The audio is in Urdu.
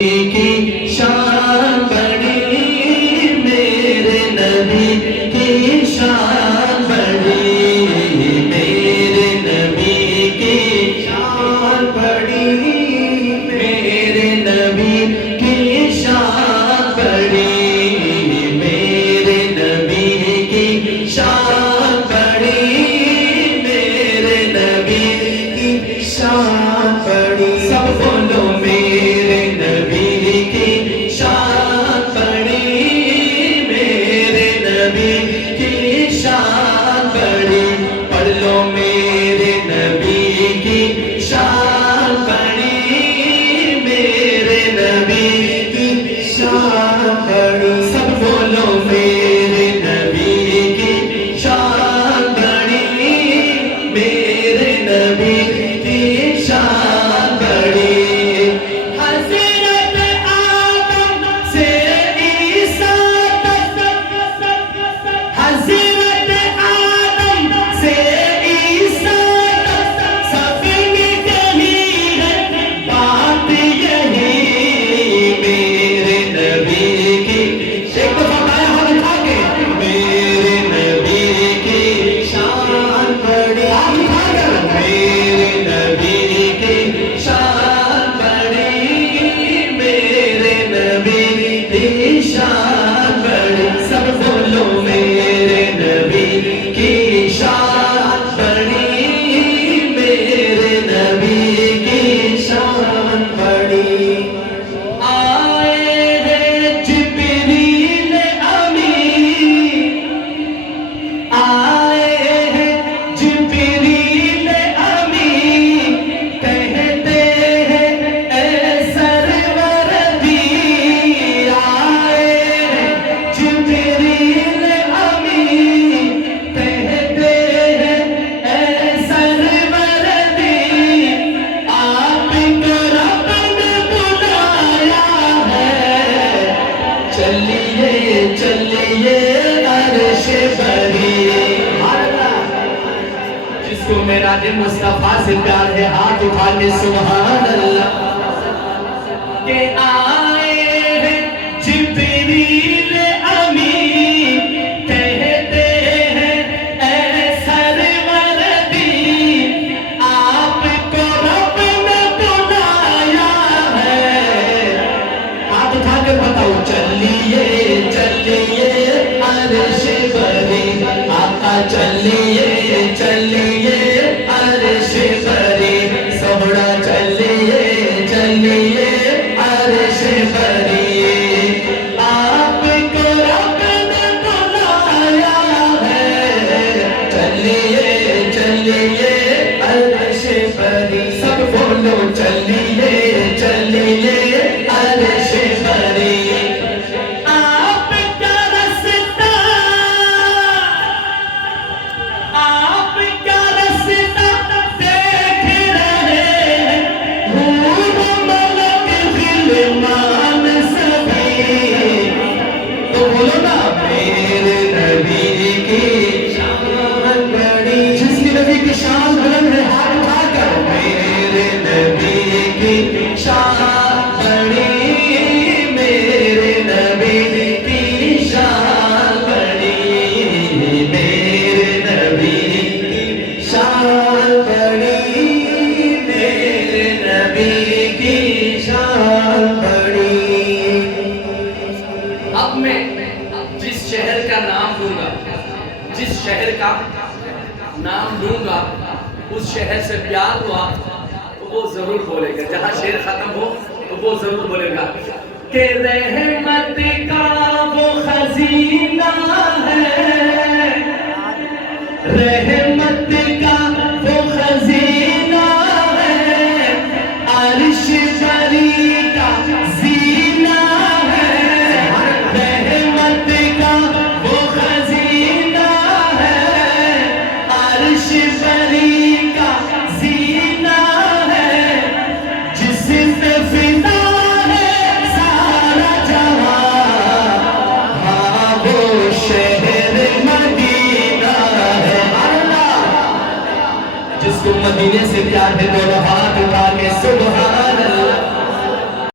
کی شان بڑی، میرے نبی کی شان بڑی، میرے نبی کی شان بڑی، میرے نبی کی شان بڑی، میرے نبی کی شان بڑی، میرے نبی کی شان بڑی، سب بولو میرے نبی کی شان بڑی، میرے نبی کی شان بڑی، پڑھ لو میرے نبی کی شان بڑی، میرے نبی کی شان بڑی، سب بولو میرے نبی کی شان بڑی، میرے نبی کی شان بڑی، شان بڑی، سب بولو میرے نبی کی شان بڑی، میرے نبی کی شان بڑی، آئے ہیں جبریل امین، آئے ہیں جبریل امین، کہتے ہیں اے سرور دی، چلیے چلیے عرش بری، جس کو معراج مصطفیٰ سے پیار ہے ہاتھ اٹھا کے سبحان اللہ، کہ آئے ہیں جبریل امین، کہتے ہیں اے سرور دی، آپ کو رب نے بلایا ہے، ہاتھ اٹھا کے بتاؤ چلیے چلیے عرش بری، آقا چلیے چلیے عرش بری، سوڑا چلیے چلیے عرش بری، آپ کو رب نے بلایا ہے، چلیے چلیے عرش بری، سب بولو چلیے چلیے عرش بری، اب میں جس شہر کا نام لوں گا، جس شہر کا نام لوں گا، اس شہر سے پیار ہوا تو وہ ضرور بولے گا، جہاں شعر ختم ہو تو وہ ضرور بولے گا کہ رحمت کا وہ خزینہ ہے، رحمت کا وہ خزینہ ہے، عرش بری کا زینہ ہے، رحمت کا وہ خزینہ ہے، عرش بری کا زینہ ہے، جس پہ فدا ہے سارا جہاں، ہاں وہ شہر مدینہ ہے، جس کو مدینے سے